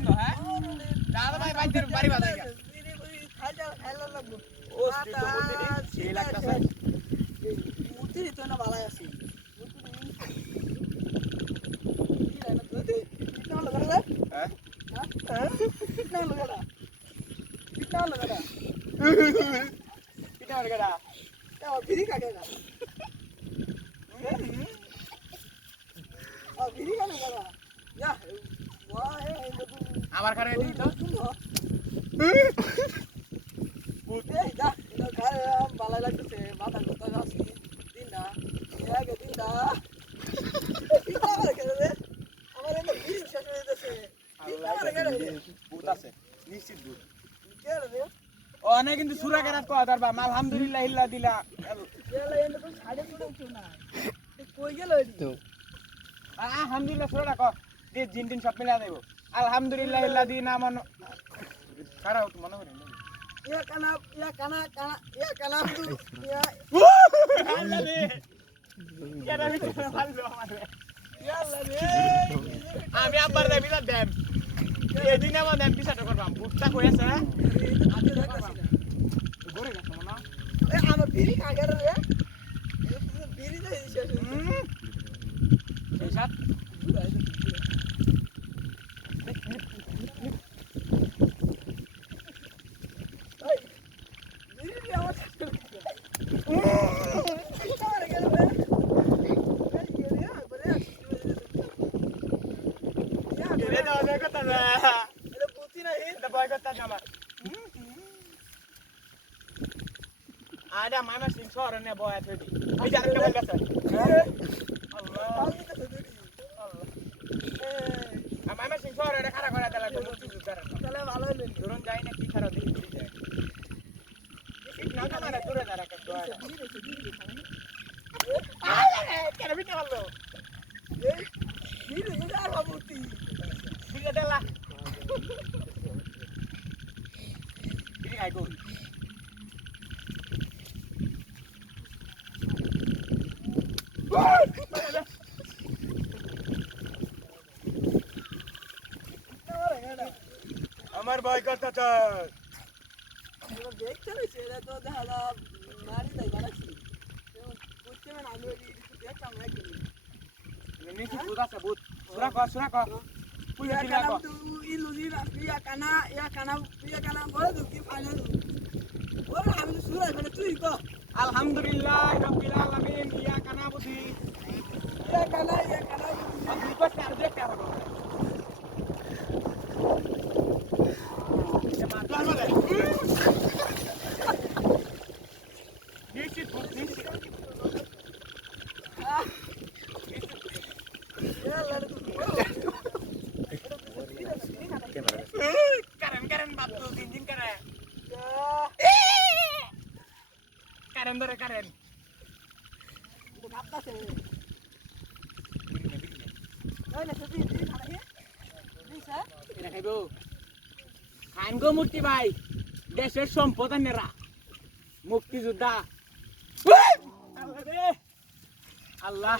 বন্ধ হ্যাঁ দাদা ভাই বাইদের বাড়ি বাজাই গা খাইলা লাগবো ও স্ট্রিট বুদ্ধি সেই লাগতাছে মুতি তো না ভালো আছে হ্যাঁ পিটা গড়া আবার খারে দি তো ভূত আছে নিশ্চিত ভূত অনেক কিন্তু সুরা কেরাত কয় দরবা আলহামদুলিল্লাহ ইল্লা দিলা আলহামদুলিল্লাহ সুরা কয় যে জিন দিন সব মিলা দেব আলহামদুলিল্লাহ ইল্লা দি না মন খারাপ তো মনে করে আল্লাহ রে কেন ভিতরে ভালো আমারে আমি আবার দেব না দেব এদিন আমার দেব পিছাটা করবাম ভুট্টা কইছে ঘরে গেছে না আমার বিড়ি কাগের রে বিড়ি দে সেই সাত রে দাও দেখো তা এটা বুঝি না এটা বয় করতে জামা আডা মামা সিং সর নে বয় আছবি এই যে আরেকটা বল গেছে আল্লাহ মামা সিং সর এটা খারাপ করে দিলা তো মুক্তি জুতার তাহলে ভালো হইলো ধরুন যাই না কি খারাপ দেখি যায় ঠিক না না মানে দূরে না রাখা তো কেন বিতে ভালো বিড়ি যা বাবুতি বিলে দেলা বিড়ি খাই কই আমার ভয় করতেছে দেখতে না সেটা তো দেখা মারি দেয় বাড়াচ্ছি বুঝতে না আমি দেখতাম না একদম নিচে ভূত আছে ভূত সুরা কর পুলিশ দিলা কর ইলুজি ইয়া কানা বড় দুকি ফাইনাল ওরে আমি তো সুরা মানে তুই কর আলহামদুলিল্লাহ রাব্বিল আলামিন ইয়া কানা বুদ্ধি ইয়া কানা আমি কষ্ট আর দেখতে হবে নিশ্চিত ভূত নিশ্চিত Karen batu jinjin karen. Karen dore karen. Apa sih? Oh, nak sepi ni mana ya? Bisa? Ini খাইবো খান গো মুক্তি ভাই দেশের সম্পদ নেরা মুক্তিযোদ্ধা আল্লাহ রে আল্লাহ